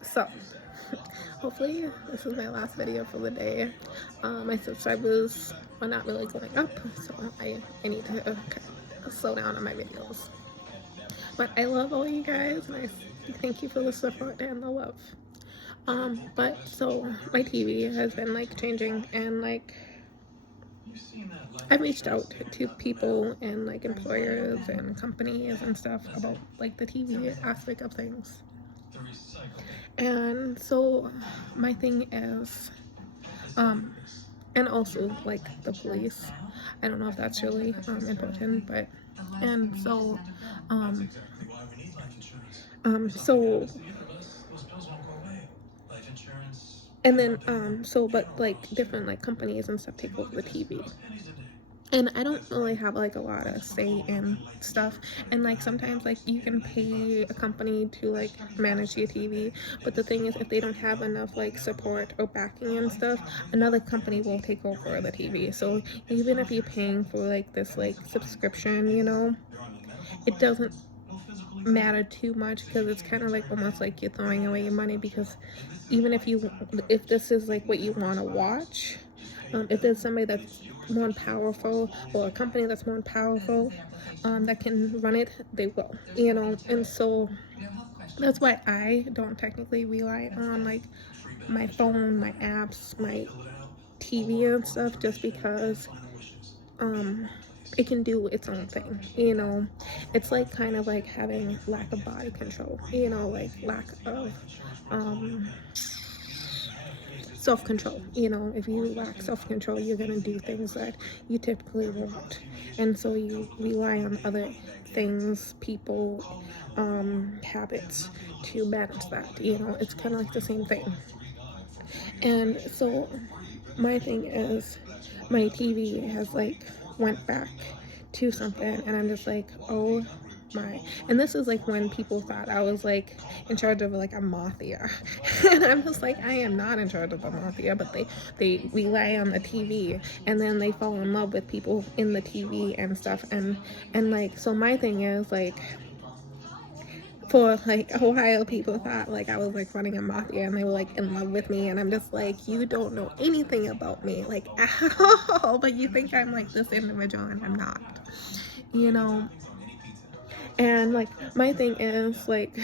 So hopefully this is my last video for the day. My subscribers are not really going up, so I need to slow down on my videos. But I love all you guys, and I thank you for the support and the love. But so my TV has been like changing, and like I've reached out to people and like employers and companies and stuff about like the TV aspect of things. And so my thing is, and also like the police. I don't know if that's really important, but and so, so and then so but like different like companies and stuff take over the TV. And I don't really have like a lot of say in stuff, and like sometimes like you can pay a company to like manage your TV, but the thing is if they don't have enough like support or backing and stuff, another company will take over the TV. So even if you're paying for like this like subscription, you know, it doesn't matter too much, because it's kind of like almost like you're throwing away your money, because even if this is like what you want to watch, if there's somebody that's more powerful, or a company that's more powerful, that can run it, they will, you know. And so that's why I don't technically rely on like my phone, my apps, my TV and stuff, just because it can do its own thing, you know. It's like kind of like having lack of body control, you know, like lack of self-control. You know, if you lack self-control, you're gonna do things that you typically won't, and so you rely on other things, people, habits to manage that. You know, it's kind of like the same thing. And so my thing is, my TV has like went back to something, and I'm just like, oh my. And this is like when people thought I was like in charge of like a mafia. And I'm just like, I am not in charge of the mafia, but they rely on the TV, and then they fall in love with people in the TV and stuff. And like, so my thing is like, for like a while, people thought like I was like running a mafia, and they were like in love with me, and I'm just like, you don't know anything about me like at all, but you think I'm like this individual, and I'm not, you know. And like my thing is like,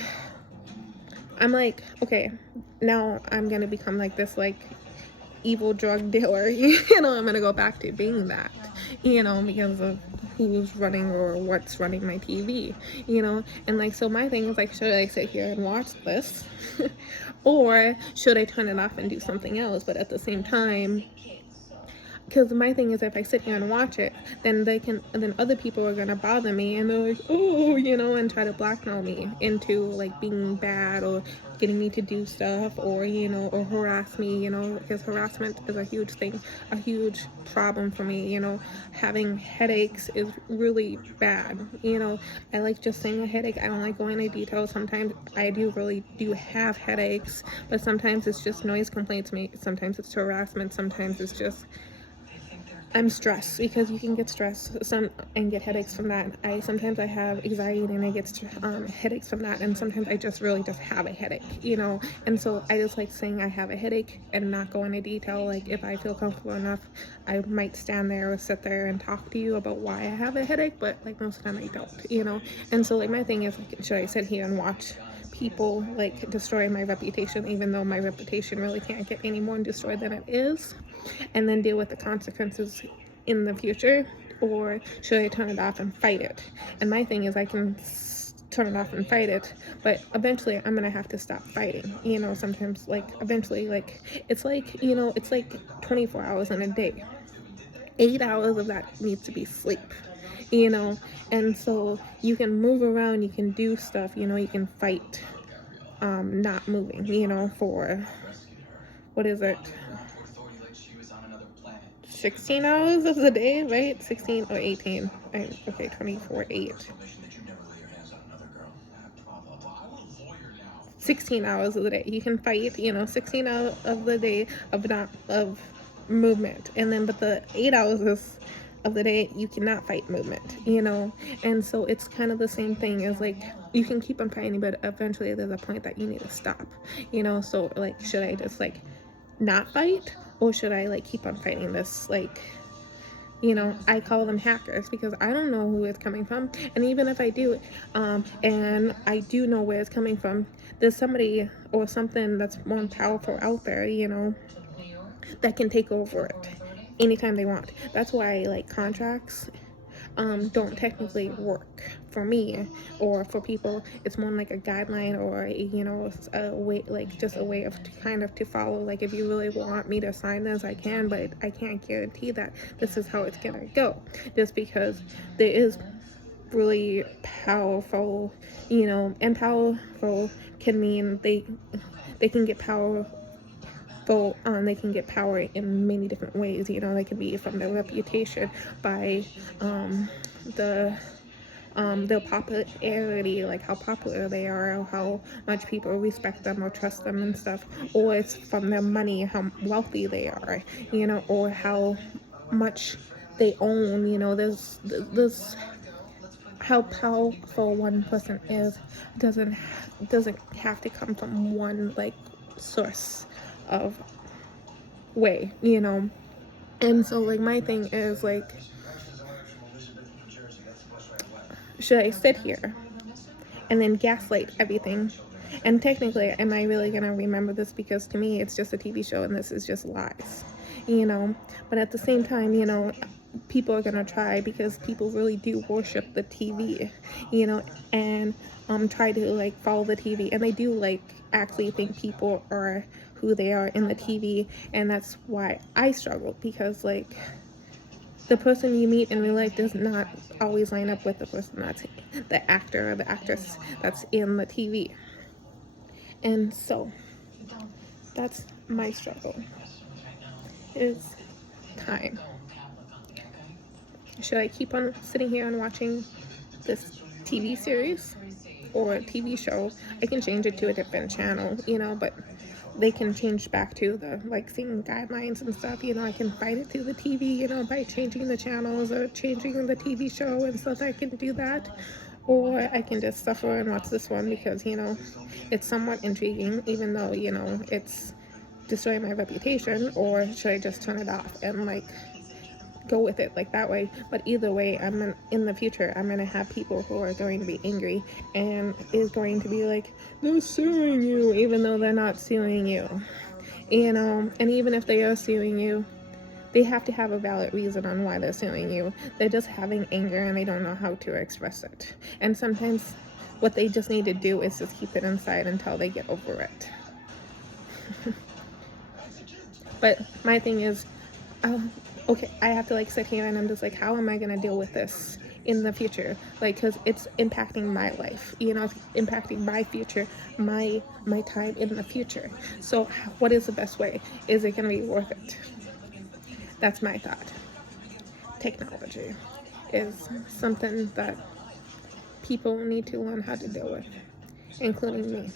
I'm like, okay, now I'm gonna become like this like evil drug dealer. You know, I'm gonna go back to being that, you know, because of who's running or what's running my TV, you know. And like, so my thing is like, should I sit here and watch this or should I turn it off and do something else? But at the same time, because my thing is, if I sit here and watch it, then then other people are gonna bother me, and they're like, oh, you know, and try to blackmail me into like being bad, or getting me to do stuff, or you know, or harass me, you know, because harassment is a huge thing, a huge problem for me, you know. Having headaches is really bad, you know. I like just saying a headache. I don't like going into details. Sometimes I really do have headaches, but sometimes it's just noise complaints me, sometimes it's harassment, sometimes it's just I'm stressed, because you can get stressed and get headaches from that. Sometimes I have anxiety and I get headaches from that, and sometimes I just really just have a headache, you know. And so I just like saying I have a headache and not go into detail. Like, if I feel comfortable enough, I might stand there or sit there and talk to you about why I have a headache, but like most of the time I don't, you know. And so like my thing is, like, should I sit here and watch people like destroy my reputation, even though my reputation really can't get any more destroyed than it is, and then deal with the consequences in the future? Or should I turn it off and fight it? And my thing is, I can turn it off and fight it, but eventually I'm gonna have to stop fighting, you know. Sometimes like eventually, like it's like, you know, it's like 24 hours in a day. 8 hours of that needs to be sleep, you know. And so you can move around, you can do stuff, you know, you can fight not moving, you know, for what is it, 16 hours of the day, right? 16 or 18. Okay, 24, 8. 16 hours of the day. You can fight, you know, 16 hours of the day of not of movement. And then but the 8 hours is of the day, you cannot fight movement, you know? And so it's kind of the same thing as like, you can keep on fighting, but eventually there's a point that you need to stop, you know? So like, should I just like not fight, or should I like keep on fighting this? Like, you know, I call them hackers because I don't know who it's coming from. And even if I do, and I do know where it's coming from, there's somebody or something that's more powerful out there, you know, that can take over it anytime they want. That's why like contracts don't technically work for me or for people. It's more like a guideline, or you know, a way, like just a way of kind of to follow. Like if you really want me to sign this, I can, but I can't guarantee that this is how it's gonna go, just because there is really powerful, you know, and powerful can mean they can get power. They can get power in many different ways, you know. They can be from their reputation, by their popularity, like how popular they are, or how much people respect them or trust them and stuff, or it's from their money, how wealthy they are, you know, or how much they own, you know. There's how powerful one person is doesn't have to come from one like source of way, you know. And so like my thing is like, should I sit here and then gaslight everything? And technically, am I really gonna remember this? Because to me it's just a TV show and this is just lies, you know. But at the same time, you know, people are gonna try, because people really do worship the TV, you know, and try to like follow the TV, and they do like actually think people are who they are in the TV. And that's why I struggle, because like the person you meet in real life does not always line up with the person that's the actor or the actress that's in the TV. And so that's my struggle, is time. Should I keep on sitting here and watching this TV series or TV show? I can change it to a different channel, you know, but they can change back to the like seeing guidelines and stuff, you know. I can fight it through the TV, you know, by changing the channels or changing the TV show and stuff. I can do that, or I can just suffer and watch this one because, you know, it's somewhat intriguing, even though, you know, it's destroying my reputation. Or should I just turn it off and like go with it like that way? But either way, in the future I'm gonna have people who are going to be angry and is going to be like, they're suing you, even though they're not suing you, you know. And even if they are suing you, they have to have a valid reason on why they're suing you. They're just having anger and they don't know how to express it. And sometimes what they just need to do is just keep it inside until they get over it. But my thing is, okay, I have to like sit here and I'm just like, how am I gonna deal with this in the future? Like, because it's impacting my life, you know, it's impacting my future, my time in the future. So what is the best way? Is it gonna be worth it? That's my thought. Technology is something that people need to learn how to deal with, including me.